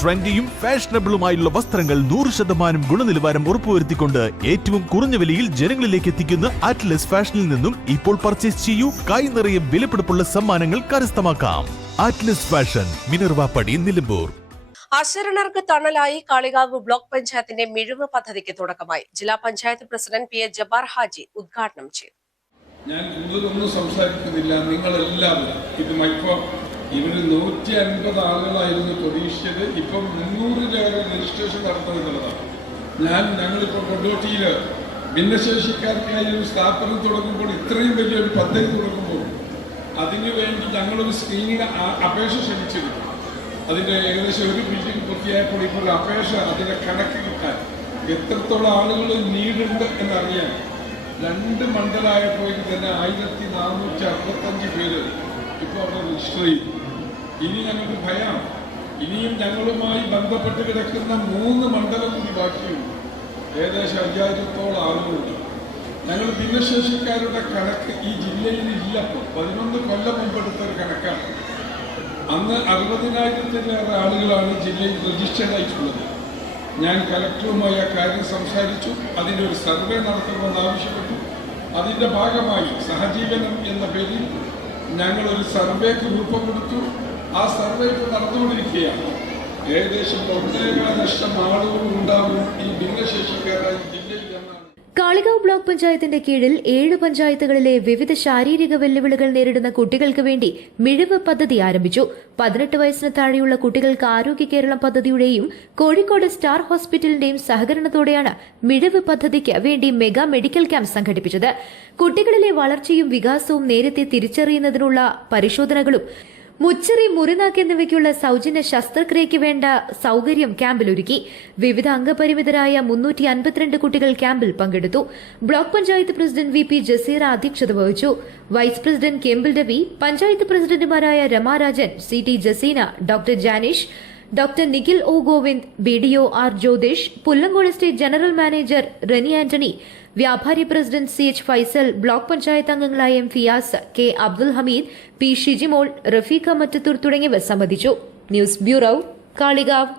ട്രെൻഡിയും ഫാഷനബിളുമായുള്ള വസ്ത്രങ്ങൾ 100% ഗുണനിലവാരം ഉറപ്പുവരുത്തിക്കൊണ്ട് ഏറ്റവും കുറഞ്ഞ വിലയിൽ ജനങ്ങളിലേക്ക് എത്തിക്കുന്ന അറ്റ്ലസ് ഫാഷനിൽ നിന്നും ഇപ്പോൾ പർച്ചേസ് ചെയ്യൂ. കൈ നിറയെ വിലപിടിപ്പുള്ള സമ്മാനങ്ങൾ കരസ്ഥമാക്കാം. അറ്റ്ലസ് ഫാഷൻ, മിനർവ പടി, നിലമ്പൂർ. അശരണർക്ക് തണലായി കാളികാവ് ബ്ലോക്ക് പഞ്ചായത്തിന്റെ മിഴിവ് പദ്ധതിക്ക് തുടക്കമായി. ജില്ലാ panchayat president P A Jabbar Haji ഉദ്ഘാടനം ചെയ്തു. ഞാൻ കൂടുതലൊന്നും സംസാരിക്കുന്നില്ല. നിങ്ങളെല്ലാവരും ഇവര് 150 ആളുകളായിരുന്നു പ്രതീക്ഷിച്ചത്. ഇപ്പം 300 രജിസ്ട്രേഷൻ നടത്തുന്നതാണ്. ഞങ്ങളിപ്പോൾ കൊണ്ടോട്ടിയിൽ ഭിന്നശേഷിക്കാർക്കായി ഒരു സ്ഥാപനം തുടങ്ങുമ്പോൾ, ഇത്രയും വലിയൊരു പദ്ധതി തുടങ്ങുമ്പോൾ അതിനുവേണ്ടി ഞങ്ങളൊരു സ്ക്രീനിങ് അപേക്ഷ ക്ഷണിച്ചിരുന്നു. അതിൻ്റെ ഏകദേശം ഒരു ബിൽഡിംഗ് പൂർത്തിയായപ്പോൾ ഇപ്പോൾ അപേക്ഷ, അതിൻ്റെ കണക്ക് കിട്ടാൻ എത്രത്തോളം ആളുകൾ നീടുണ്ട് എന്നറിയാൻ 2 മണ്ഡലമായപ്പോഴേക്ക് തന്നെ 1465 പേര് ഇപ്പോൾ അവിടെ രജിസ്റ്റർ ചെയ്തു. ഇനി ഞങ്ങൾക്ക് ഭയം, ഇനിയും ഞങ്ങളുമായി ബന്ധപ്പെട്ട് കിടക്കുന്ന 3 മണ്ഡലം കൂടി ബാക്കിയുണ്ട്. ഏകദേശം 5000-ഓളം ആളുകളുണ്ട്. ഞങ്ങൾ ഭിന്നശേഷിക്കാരുടെ കണക്ക് ഈ ജില്ലയിൽ ഇല്ലപ്പോൾ 11 കൊല്ലം മുമ്പെടുത്തൊരു കണക്കാണ്. അന്ന് 60,000-ലേറെ ആളുകളാണ് ജില്ലയിൽ രജിസ്റ്റേർഡ് ആയിട്ടുള്ളത്. ഞാൻ കലക്ടറുമായി ആ കാര്യം സംസാരിച്ചു. അതിൻ്റെ ഒരു സർവേ നടത്തണമെന്ന് ആവശ്യപ്പെട്ടു. അതിൻ്റെ ഭാഗമായി സഹജീവനം എന്ന പേരിൽ ഞങ്ങളൊരു സർവേക്ക് രൂപം കൊടുത്തു. ആ സർവേ ഇപ്പോൾ നടന്നുകൊണ്ടിരിക്കുകയാണ്. ഏകദേശം 1.5 ആളുകൾ ഉണ്ടാവും ഈ ഭിന്നശേഷിക്കാരായ ജില്ലയിൽ എന്നാണ്. കാളികാവ് ബ്ലോക്ക് പഞ്ചായത്തിന്റെ കീഴിൽ 7 പഞ്ചായത്തുകളിലെ വിവിധ ശാരീരിക വെല്ലുവിളികൾ നേരിടുന്ന കുട്ടികൾക്ക് വേണ്ടി മിഴിവ് പദ്ധതി ആരംഭിച്ചു. 18 വയസ്സിന് താഴെയുള്ള കുട്ടികൾക്ക് ആരോഗ്യ കേരളം പദ്ധതിയുടെയും കോഴിക്കോട് സ്റ്റാർ ഹോസ്പിറ്റലിന്റെയും സഹകരണത്തോടെയാണ് മിഴിവ് പദ്ധതിക്ക് വേണ്ടി മെഗാ മെഡിക്കൽ ക്യാമ്പ് സംഘടിപ്പിച്ചത്. കുട്ടികളിലെ വളർച്ചയും വികാസവും നേരത്തെ തിരിച്ചറിയുന്നതിനുള്ള പരിശോധനകളും മുച്ചറി, മുറിനാക്ക് എന്നിവയ്ക്കുള്ള സൌജന്യ ശസ്ത്രക്രിയയ്ക്ക് വേണ്ട സൌകര്യം ക്യാമ്പിലൊരുക്കി. വിവിധ അംഗപരിമിതരായ 352 കുട്ടികൾ ക്യാമ്പിൽ പങ്കെടുത്തു. Block panchayat president V P Jaseera അധ്യക്ഷത വഹിച്ചു. വൈസ് പ്രസിഡന്റ് കെമ്പിൽ രവി, പഞ്ചായത്ത് പ്രസിഡന്റുമാരായ Ramarajan, C T Jaseena, doctor Janish, doctor Nikhil O Govind, BDO R Jyothish, Pullangode estate general manager Reni Antony, വ്യാപാരി president C H Faisal, block panchayat അംഗങ്ങളായ M Fiyas, K Abdul Hameed, P Shijimol, Rafeeqa Mattathur തുടങ്ങിയവർ സംബന്ധിച്ചു. News bureau, Kalikavu.